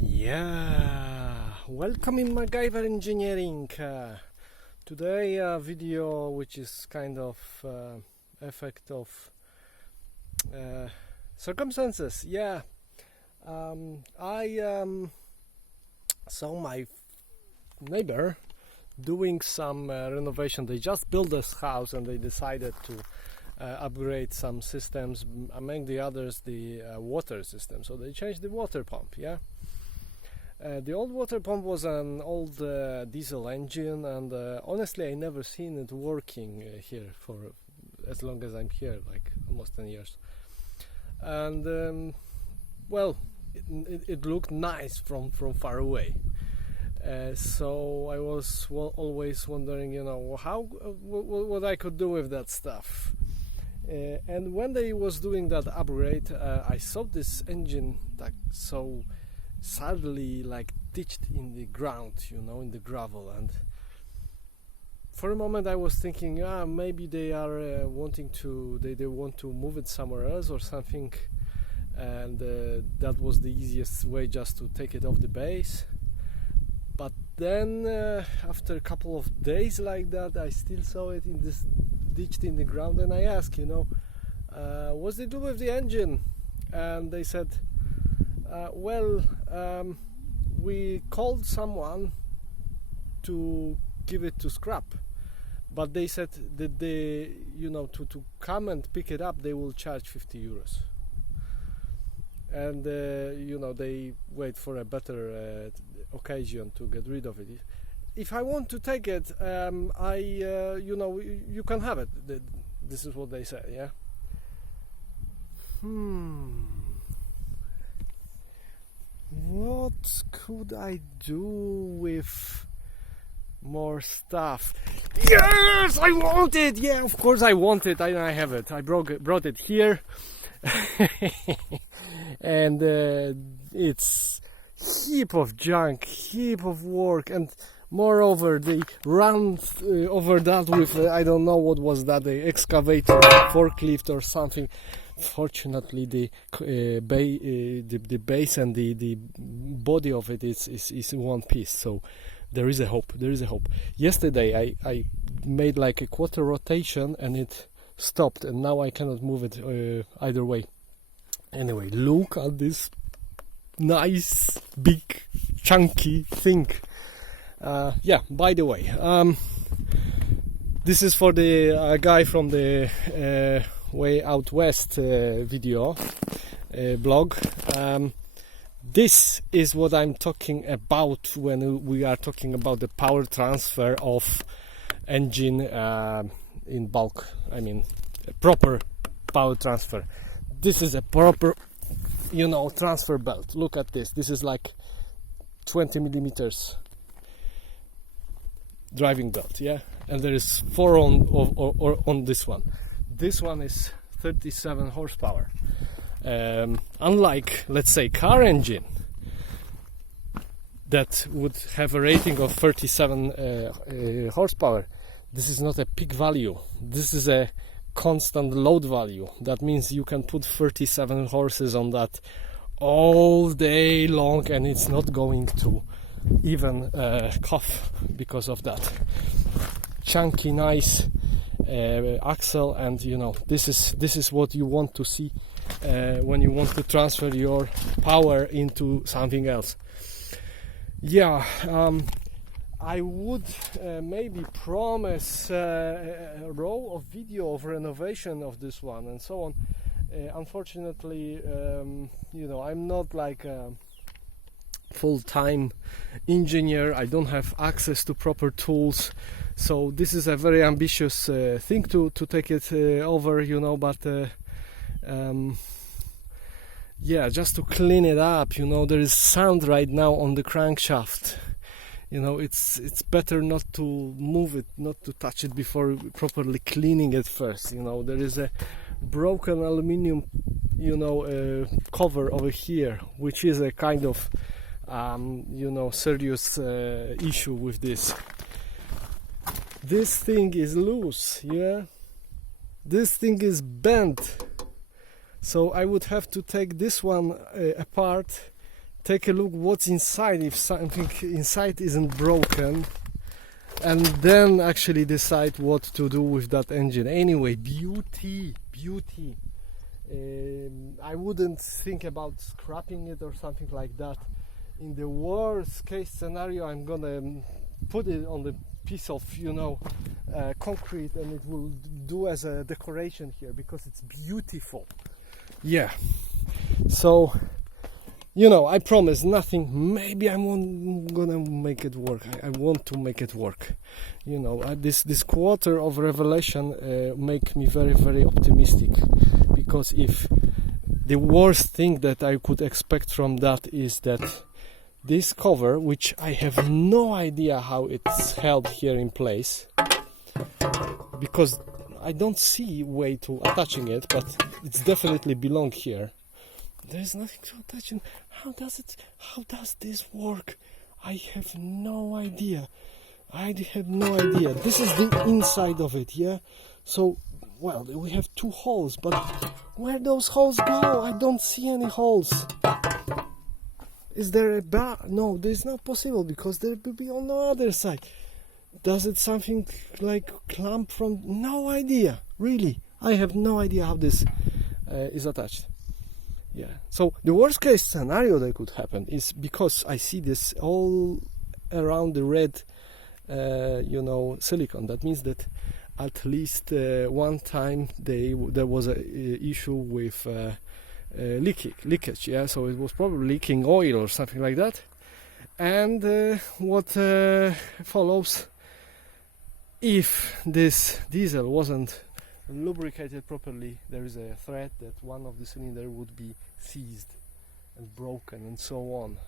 Yeah, welcome in MacGyver Engineering. Today a video which is kind of effect of circumstances. Yeah, I saw my neighbor doing some renovation. They just built this house and they decided to upgrade some systems, among the others the water system. So they changed the water pump. Yeah. The old water pump was an old diesel engine, and honestly I never seen it working here for as long as I'm here, like almost 10 years. And well, it looked nice from far away. So I was always wondering, how what I could do with that stuff. And when they was doing that upgrade, I saw this engine like so sadly like ditched in the ground, in the gravel, and for a moment I was thinking, maybe they are wanting to they want to move it somewhere else or something, and that was the easiest way just to take it off the base. But then after a couple of days like that, I still saw it in this ditched in the ground, and I asked, what's they do with the engine? And they said, we called someone to give it to scrap, but they said that they, to come and pick it up, they will charge 50 euros. And they wait for a better occasion to get rid of it. If I want to take it, you can have it. This is what they say. Yeah. What could I do with more stuff? Yes, I want it! Yeah, of course I want it. I have it. I brought it here. And it's heap of junk, heap of work, and moreover they ran over that with I don't know what was that, the excavator, forklift or something. Fortunately, the base and the body of it is in one piece, so there is a hope. Yesterday I made like a quarter rotation and it stopped, and now I cannot move it either way. Anyway, look at this nice big chunky thing. By the way, this is for the guy from the Way Out West video blog. This is what I'm talking about when we are talking about the power transfer of engine in bulk. I mean, a proper power transfer. This is a proper, transfer belt. Look at this. This is like 20 millimeters driving belt, yeah. And there is 4 on this one. This one is 37 horsepower. Unlike, let's say, car engine that would have a rating of 37 horsepower, this is not a peak value. This is a constant load value. That means you can put 37 horses on that all day long, and it's not going to even cough because of that chunky, nice axle. And this is what you want to see when you want to transfer your power into something else. I would maybe promise a row of video of renovation of this one and so on. Unfortunately, I'm not like a full-time engineer. I don't have access to proper tools, so this is a very ambitious thing to take it over, but just to clean it up. There is sound right now on the crankshaft. It's better not to move it, not to touch it before properly cleaning it first. There is a broken aluminium cover over here, which is a kind of serious issue with this. This thing is loose, yeah. This thing is bent, so I would have to take this one apart, take a look what's inside, if something inside isn't broken, and then actually decide what to do with that engine. Anyway, beauty. I wouldn't think about scrapping it or something like that. In the worst case scenario, I'm gonna put it on the piece of concrete, and it will do as a decoration here because it's beautiful. Yeah, so I promise nothing. Maybe I'm gonna make it work. I want to make it work. This quarter of revelation make me very, very optimistic, because if the worst thing that I could expect from that is that this cover, which I have no idea how it's held here in place, because I don't see way to attaching it, but it's definitely belong here. There's nothing to attach it. How does this work? I have no idea. This is the inside of it, yeah? So, well, we have 2 holes, but where those holes go? I don't see any holes. Is there a bar? No, this is not possible, because there will be on the other side. Does it something like clamp from? No idea, really. I have no idea how this is attached. Yeah. So the worst case scenario that could happen is, because I see this all around the red, silicone. That means that at least one time there was a issue with leakage. Yeah. So it was probably leaking oil or something like that. And what follows, if this diesel wasn't lubricated properly, there is a threat that one of the cylinder would be seized and broken and so on.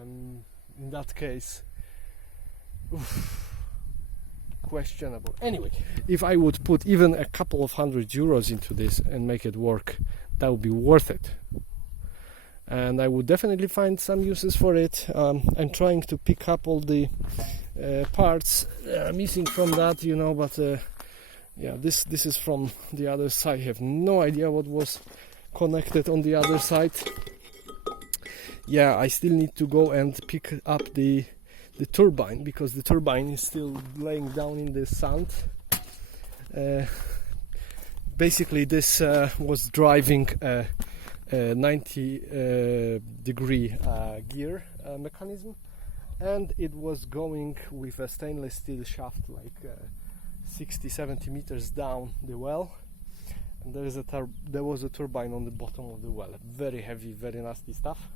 And in that case, questionable. Anyway, if I would put even a couple of €100 into this and make it work, that would be worth it. And I would definitely find some uses for it. I'm trying to pick up all the parts missing from that, but yeah, this is from the other side. I have no idea what was connected on the other side. Yeah, I still need to go and pick up the turbine, because the turbine is still laying down in the sand. Basically, this was driving a 90 degree gear mechanism, and it was going with a stainless steel shaft, like 60-70 meters down the well, and there was a turbine on the bottom of the well. Very heavy, very nasty stuff.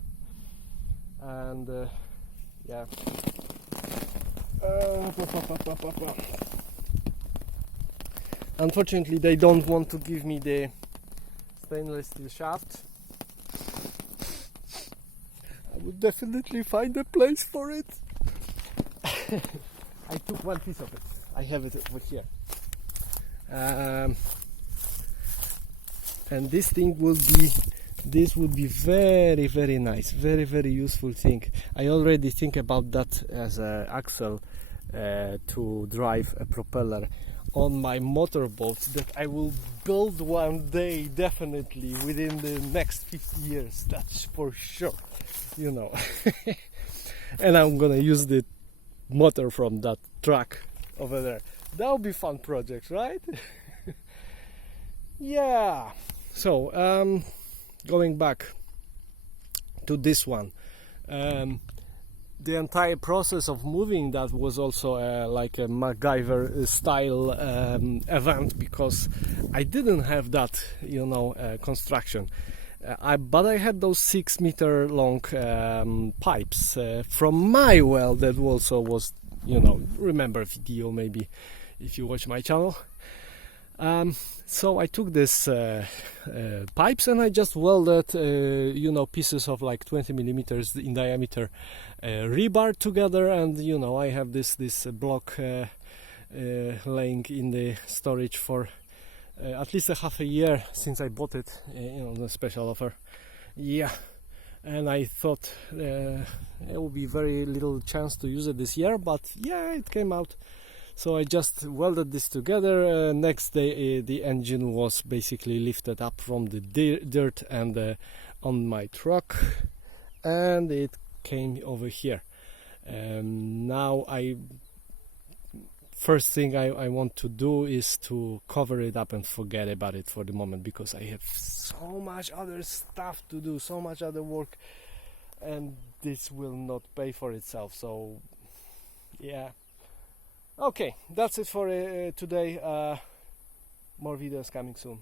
And yeah, unfortunately they don't want to give me the stainless steel shaft. I would definitely find a place for it. I took one piece of it. I have it over here. And this thing would be very, very nice, very, very useful thing. I already think about that as an axle to drive a propeller on my motorboat that I will build one day, definitely within the next 50 years, that's for sure, and I'm gonna use the motor from that truck over there. That would be fun project, right? Yeah. So going back to this one, the entire process of moving that was also like a MacGyver style event, because I didn't have that construction, but I had those 6 meter long pipes from my well that also was, remember video maybe if you watch my channel. So I took this pipes and I just welded pieces of like 20 millimeters in diameter rebar together, and I have this block laying in the storage for at least a half a year since I bought it, the special offer. Yeah, and I thought it would be very little chance to use it this year, but yeah, it came out. So I just welded this together. Next day the engine was basically lifted up from the dirt and on my truck, and it came over here. Now first thing I want to do is to cover it up and forget about it for the moment, because I have so much other stuff to do, so much other work, and this will not pay for itself. So yeah, okay, that's it for today. More videos coming soon.